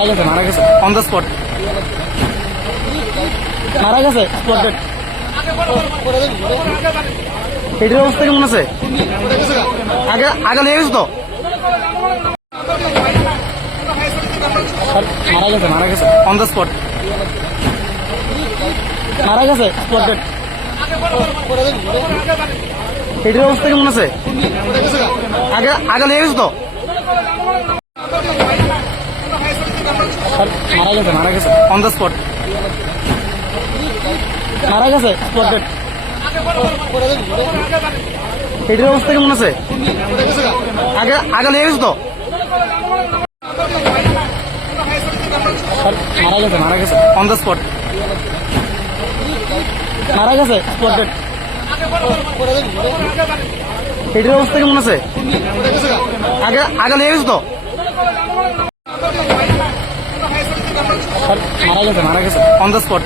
মারা গেছে মারা গেছে। অন দ্য স্পট মারা গেছে স্পট ডেট এটির অবস্থা কেমন আছে? আগে আগে লেগে গেছে তো? মারা গেছে মারা গেছে। অন দ্য স্পট মারা গেছে স্পট ডেট এটির অবস্থা কেমন আছে? আগে আগে লেগে গেছে তো? মারা গেছে মারা গেছে। অন দ্য স্পট মারা গেছে স্পট ডেট এটির অবস্থা কেমন আছে? আগে আগে লেগে গেছে তো? মারা গেছে মারা গেছে। অন দ্য স্পট মারা গেছে স্পট ডেট এটির অবস্থা কেমন আছে? আগে আগে লেগে গেছে তো? মারা গেছে মারা গেছে। অন দ্য স্পট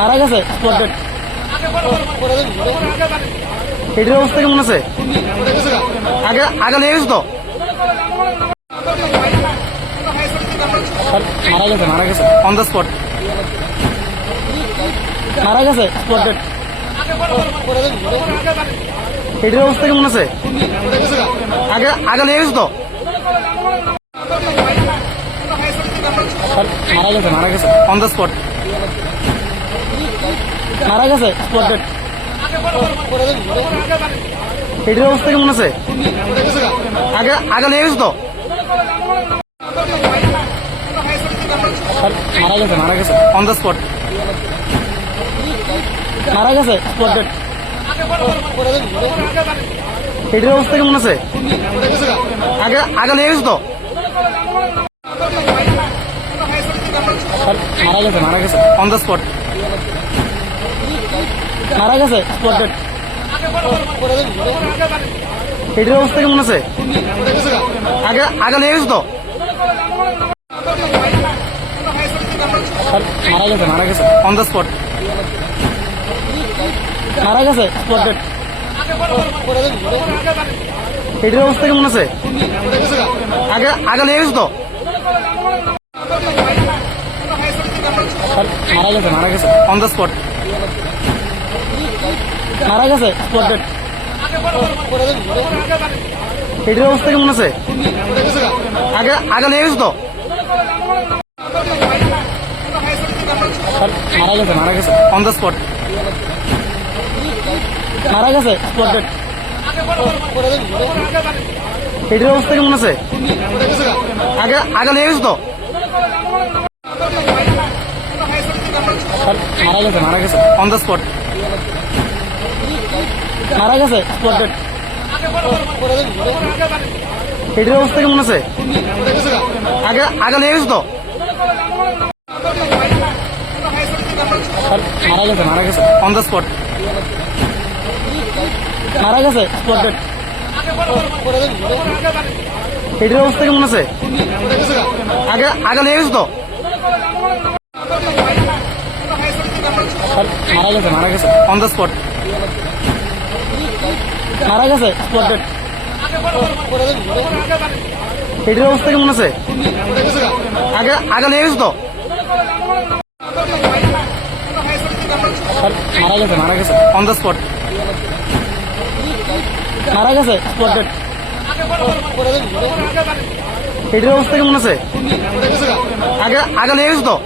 মারা গেছে স্পট ডেট এটির অবস্থা কেমন আছে? আগে আগে লেগে গেছে তো? মারা গেছে মারা গেছে। অন দ্য স্পট মারা গেছে স্পট ডেট এটির অবস্থা কেমন আছে? আগে আগে লেগে গেছে তো? মারা গেছে মারা গেছে। অন দ্য স্পট মারা গেছে স্পট ডেট এটির অবস্থা কেমন আছে? আগে আগে লেগে গেছে তো? মারা গেছে মারা গেছে। অন দ্য স্পট মারা গেছে স্পট ডেট এটির অবস্থা কেমন আছে? আগে আগে লেগে গেছে তো? মারা গেছে মারা গেছে। অন দ্য স্পট মারা গেছে স্পট ডেট এটির অবস্থা কেমন আছে? আগে আগে লেগে গেছে তো? মারা গেছে মারা গেছে। অন দ্য স্পট মারা গেছে স্পট ডেট এটির অবস্থা কেমন আছে? আগে আগে লেগে গেছে তো? মারা গেছে মারা গেছে। অন দ্য স্পট মারা গেছে স্পট ডেট এটির অবস্থা কেমন আছে? আগে আগে লেগে গেছে তো? মারা গেছে মারা গেছে। অন দ্য স্পট মারা গেছে স্পট ডেট এটির অবস্থা কেমন আছে? আগে আগে লেগে গেছে তো? মারা গেছে মারা গেছে। অন দ্য স্পট মারা গেছে স্পট ডেট এটির অবস্থা কেমন আছে? আগে আগে লেগে গেছে তো? মারা গেছে মারা গেছে। অন দ্য স্পট মারা গেছে স্পট ডেট এটির অবস্থা কেমন আছে? আগে আগে লেগে গেছে তো? মারা গেছে মারা গেছে। অন দ্য স্পট মারা গেছে স্পট ডেট এটির অবস্থা কেমন আছে? আগে আগে লেগে গেছে তো? মারা গেছে মারা গেছে। অন দ্য স্পট মারা গেছে স্পট ডেট এটির অবস্থা কেমন আছে? আগে আগে লেগে গেছে তো?